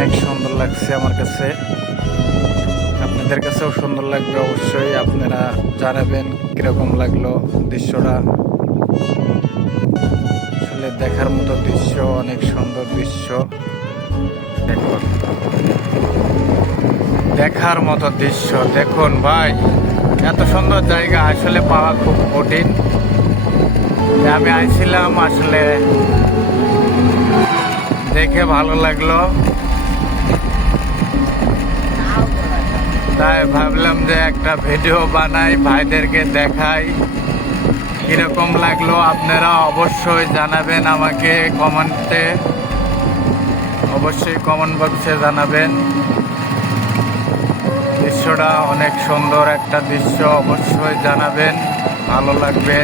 অনেক সুন্দর লাগছে আমার কাছে। আপনাদের কাছেও সুন্দর লাগবে অবশ্যই, আপনারা জানাবেন কীরকম লাগল দৃশ্যটা। আসলে দেখার মতো দৃশ্য, অনেক সুন্দর দৃশ্য। দেখুন। দেখার মতো দৃশ্য, দেখুন ভাই, এত সুন্দর জায়গা, আসলে পাওয়া খুব কঠিন। আমি আইছিলাম আসলে দেখে ভালো লাগল। তাই ভাবলাম যে একটা ভিডিও বানাই, ভাইদেরকে দেখাই। কীরকম লাগল আপনারা অবশ্যই জানাবেন আমাকে কমেন্টে। অবশ্যই কমেন্ট বক্সে জানাবেন। দৃশ্যটা অনেক সুন্দর একটা দৃশ্য, অবশ্যই জানাবেন। ভালো লাগবে।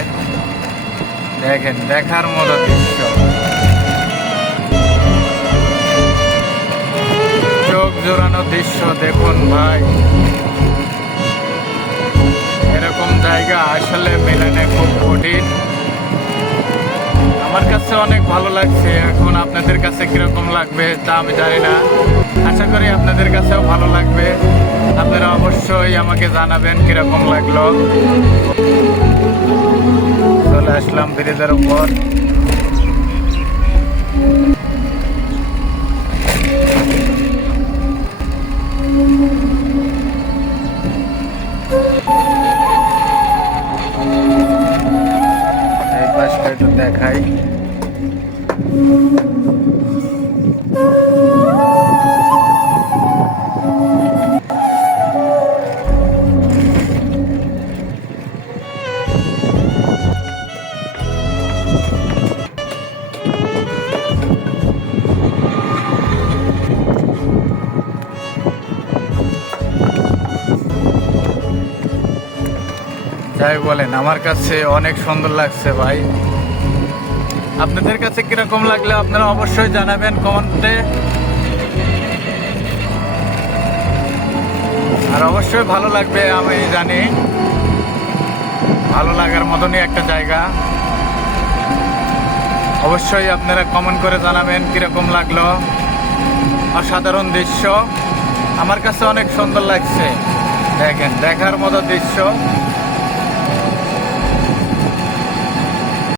দেখেন, দেখার মতো দৃশ্য। জোড়ানো দৃশ্য দেখুন ভাই। এরকম জায়গা আসলে মেলানো খুব কঠিন। আমার কাছে অনেক ভালো লাগছে। এখন আপনাদের কাছে কীরকম লাগবে তা আমি জানি না। আশা করি আপনাদের কাছেও ভালো লাগবে। আপনারা অবশ্যই আমাকে জানাবেন কীরকম লাগল। চলে আসলাম ব্রিজের উপর। একটু দেখাই। যাই বলেন আমার কাছে অনেক সুন্দর লাগছে ভাই। আপনাদের কাছে কীরকম লাগলে আপনারা অবশ্যই জানাবেন কমেন্টে। আর অবশ্যই ভালো লাগবে, আমি জানি। ভালো লাগার মতনই একটা জায়গা। অবশ্যই আপনারা কমেন্ট করে জানাবেন কীরকম লাগল। অসাধারণ দৃশ্য। আমার কাছে অনেক সুন্দর লাগছে। দেখেন, দেখার মতো দৃশ্য।